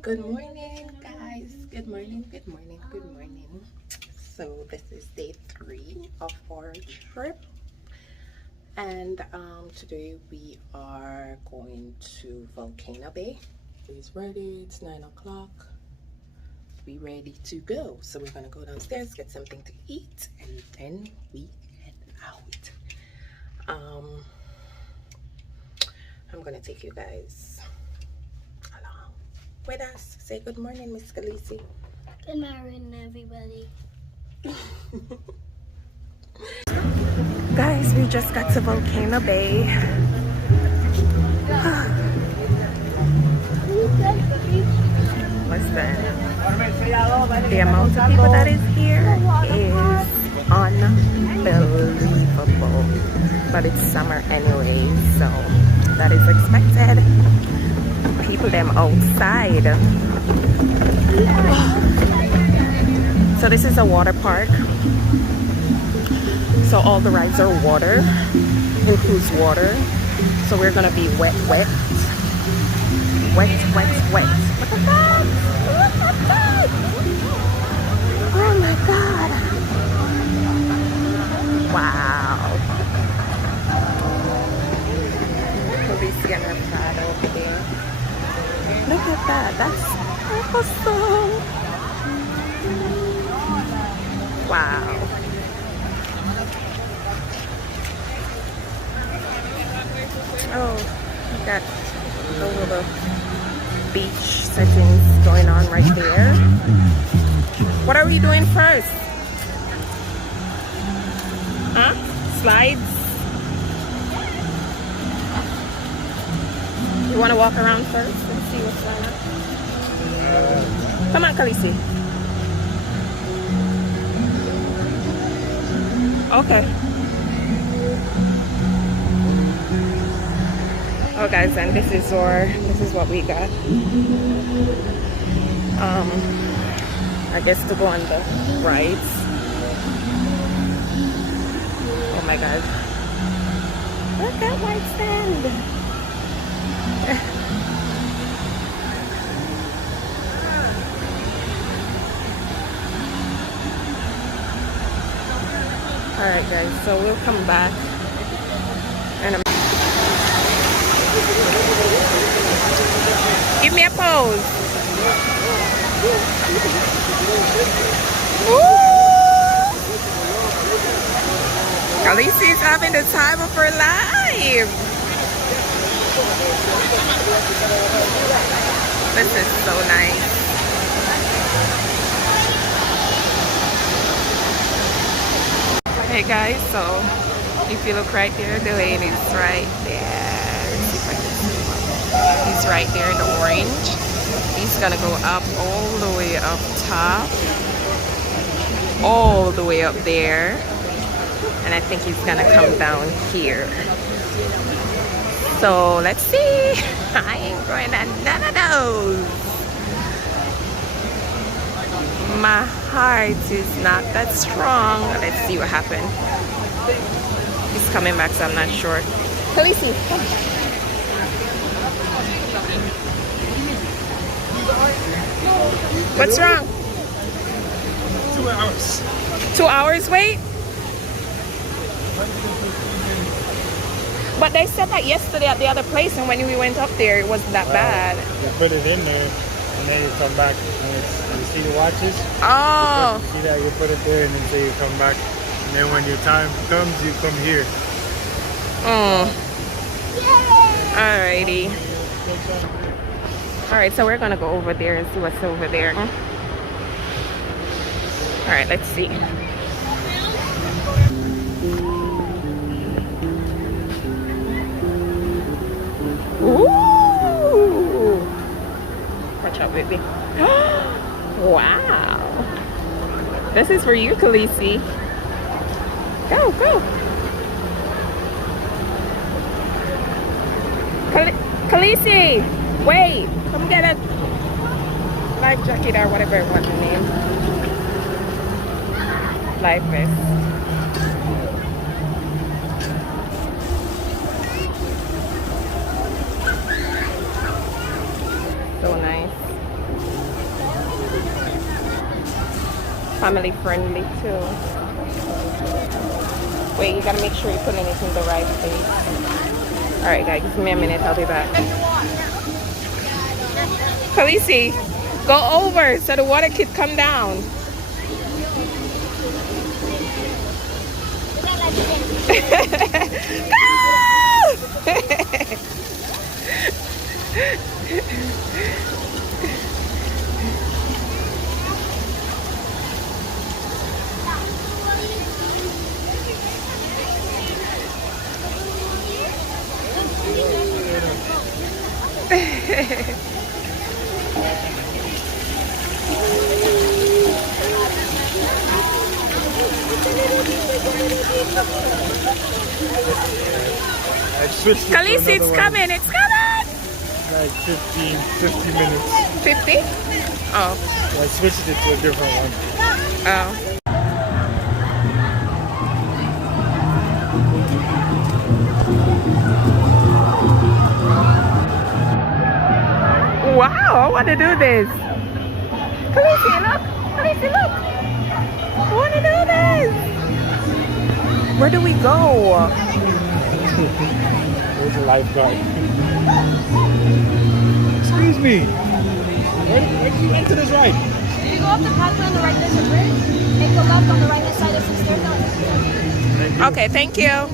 Good morning, guys. Good morning, good morning, good morning. So, this is day 3 of our trip, and today we are going to Volcano Bay. It's ready, it's 9 o'clock. We ready to go. So, we're gonna go downstairs, get something to eat, and then we head out. I'm gonna take you guys along with us. Say good morning, Miss Khaleesi. Good morning, everybody. Guys, we just got to Volcano Bay. Listen, the amount of people that is here is unbelievable. But it's summer anyway, so that is expected. People them outside. So this is a water park. So all the rides are water, includes water. So we're gonna be wet. What the fuck? Oh my god! Wow! Khaleesi and her pad over there. Look at that! That's awesome! Wow! Oh, look at the little beach settings going on right there. What are we doing first? Huh? Slides? You want to walk around first and see what's going on? Come on, Khaleesi. Okay. Oh guys, and this is what we got. I guess to go on the rides. Oh my god. Look at white sand. Alright guys, so we'll come back and give me a pose. Khaleesi's having the time of her life. This is so nice. Hey guys, so if you look right there, the lane is right there. Let's see if I can zoom up. He's right there in the orange. He's gonna go up all the way up top, all the way up there, and I think he's gonna come down here. So let's see. I ain't going to none of those. My heart is not that strong. Let's see what happened. He's coming back, so I'm not sure. Khaleesi, come. What's wrong? 2 hours. 2 hours wait? But they said that yesterday at the other place, and when we went up there, it wasn't that bad. You put it in there, and then you come back, and you see the watches. Oh. See that? You put it there, and then say you come back, and then when your time comes, you come here. Oh. Alrighty. Alright, so we're gonna go over there and see what's over there. Alright, let's see. Ooh! Watch out, baby. Wow! This is for you, Khaleesi. Go, go! Khaleesi! Wait! Come get a life jacket or whatever I want to name. Life vest. So nice. family friendly too. Wait, you gotta make sure you're putting it in the right place. Alright guys, give me a minute, I'll be back. Khaleesi, go over so the water could come down. Khaleesi, it's coming, it's coming! Like 50 minutes. 50? Oh. I switched it to a different one. Oh. Wow, I want to do this. Khaleesi, look. Khaleesi, look. I want to do this. Where do we go? There's a lifeguard. Excuse me. Where did you enter this ride? You go up the pathway on the right, there's a bridge, and go left on the right hand side, there's some stairs on the side. Okay, thank you.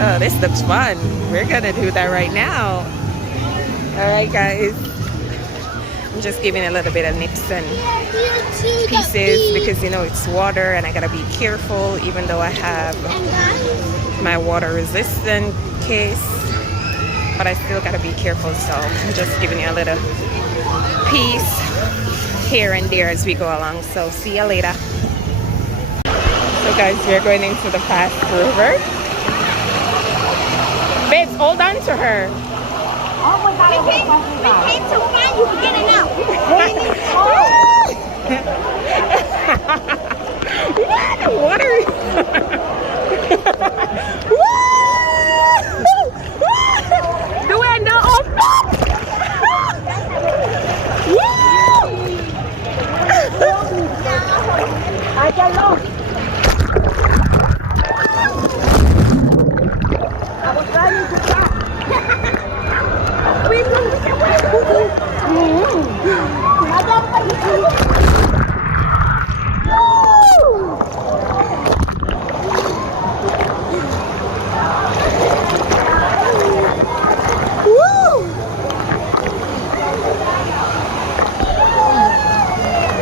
Oh, this looks fun. We're gonna do that right now. All right, guys. I'm just giving a little bit of nips and pieces because you know it's water and I gotta be careful even though I have my water resistant case, but I still gotta be careful, so I'm just giving you a little piece here and there as we go along. So see you later. So guys, we're going into the fast river. Babes, hold on to her. Oh my God, we came to find you to get it out. What? The water is... The window open! I can look. I was trying to stop. We can wait.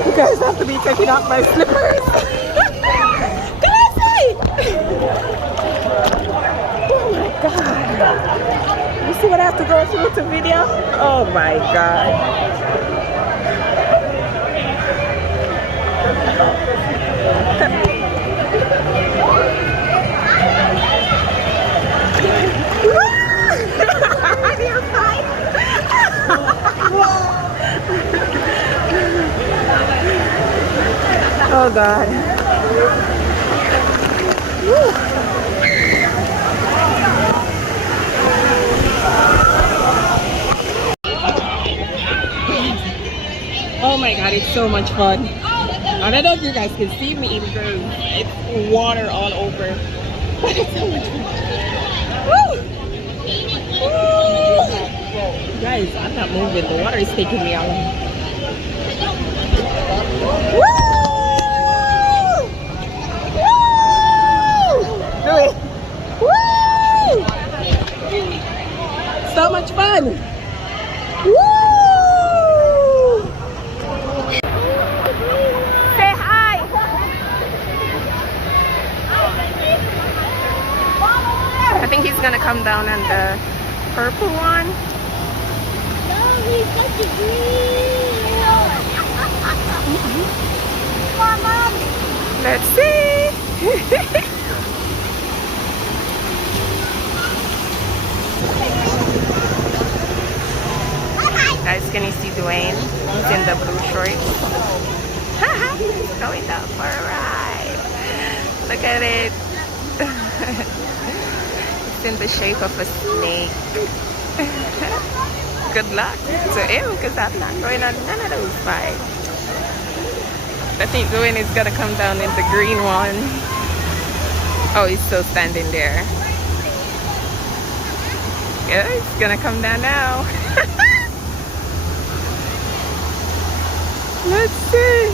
You guys have to be taking off my slippers. Can I see? Oh my God. You see what I have to go through to video? Oh my God. You're fine. Oh God. Woo. Oh my God, it's so much fun. I don't know if you guys can see me because it's water all over. But it's so much fun. Woo! Woo! Guys, I'm not moving. The water is taking me out. Woo! Woo! Do it. Woo! So much fun. Woo! Say hi. I think he's gonna come down on the purple one. No, he's got the green one. Come on, Mom. Let's see. Guys, can you see Dwayne? He's in the blue shorts. He's going down for a ride. Look at it. It's in the shape of a snake. Good luck to him because I'm not going on none of those rides. I think the wind is gonna come down in the green one. Oh, he's still standing there. Yeah, it's gonna come down now. Let's see.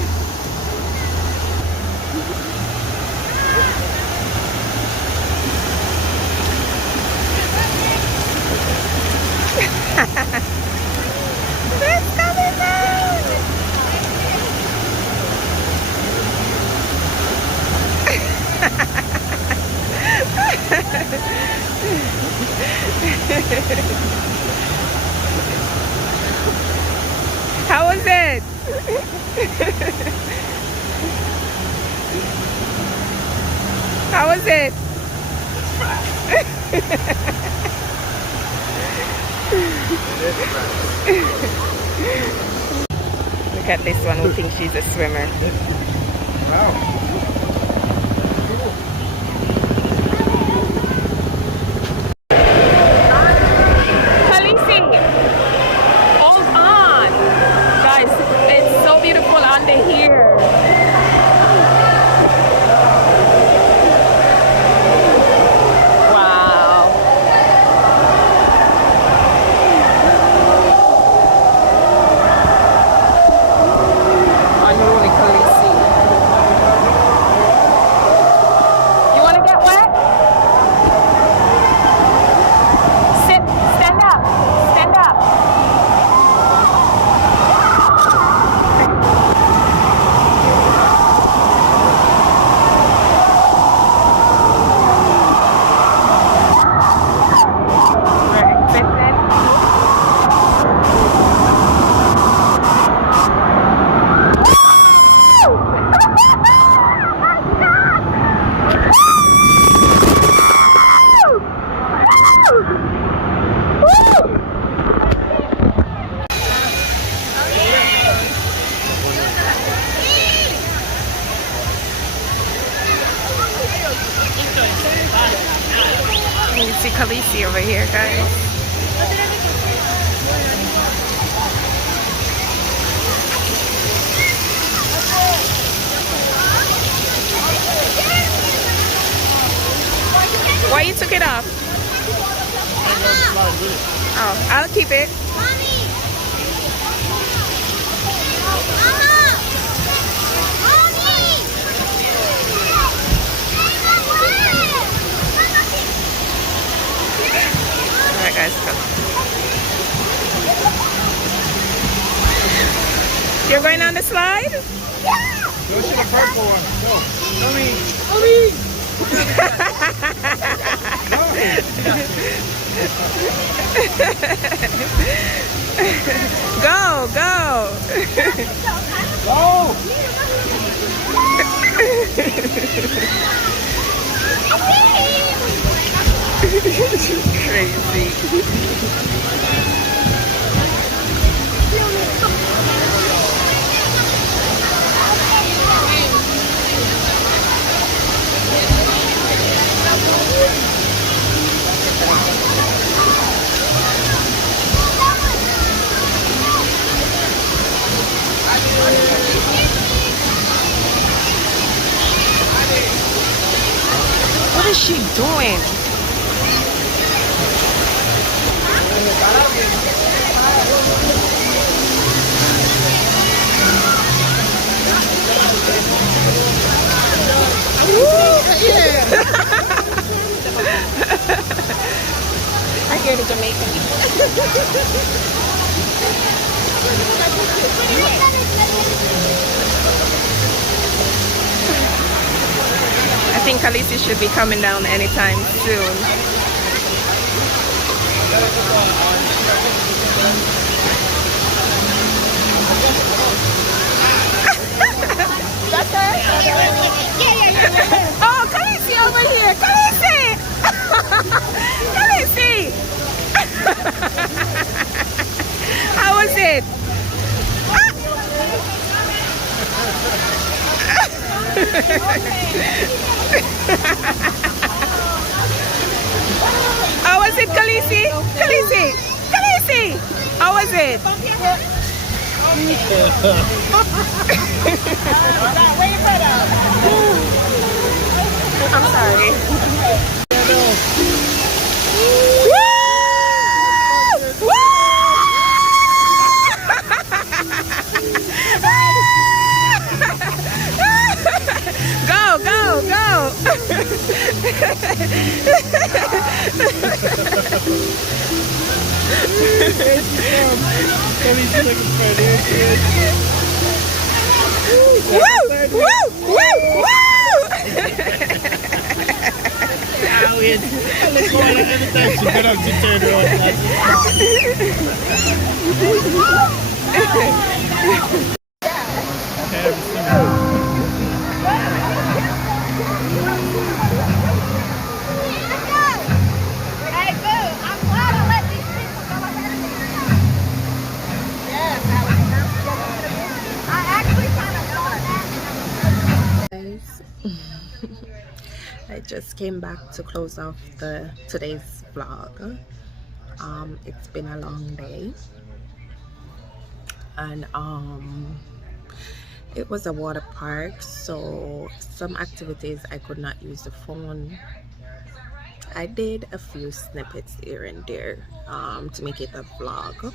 It's coming down. How was it? How was it? Look at this one who thinks she's a swimmer. Wow. You see Khaleesi over here, guys. Why you took it off? Oh, I'll keep it. Alright guys, go. You're going on the slide? Yeah! Go to the purple one. Go. Mommy! Mommy! Go, go! Go! Crazy. What is she doing? I hear the Jamaican. I think Khaleesi should be coming down anytime soon. That's her? Yeah. Oh, Khaleesi over here. Khaleesi! Khaleesi! How was it? How was it, Khaleesi? Khaleesi! Khaleesi! How was it? I'm sorry. Go, go, go. Woo! Woo! Woo! Woo! Hey, boo, I'm glad I let these people go ahead of me. Yeah, I actually kind of thought that. Guys, I just came back to close off today's vlog. It's been a long day, and it was a water park, so some activities I could not use the phone. I did a few snippets here and there to make it a vlog,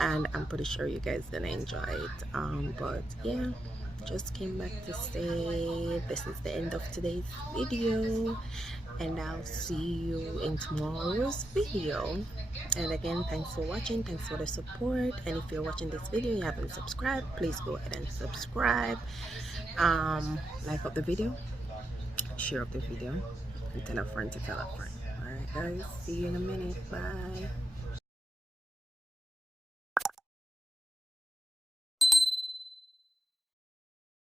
and I'm pretty sure you guys gonna enjoy it. But yeah, just came back to say this is the end of today's video, and I'll see you in tomorrow's video. And again, thanks for watching, thanks for the support. And if you're watching this video and you haven't subscribed, please go ahead and subscribe. Like up the video, share up the video, and tell a friend to tell a friend. All right guys, see you in a minute. Bye.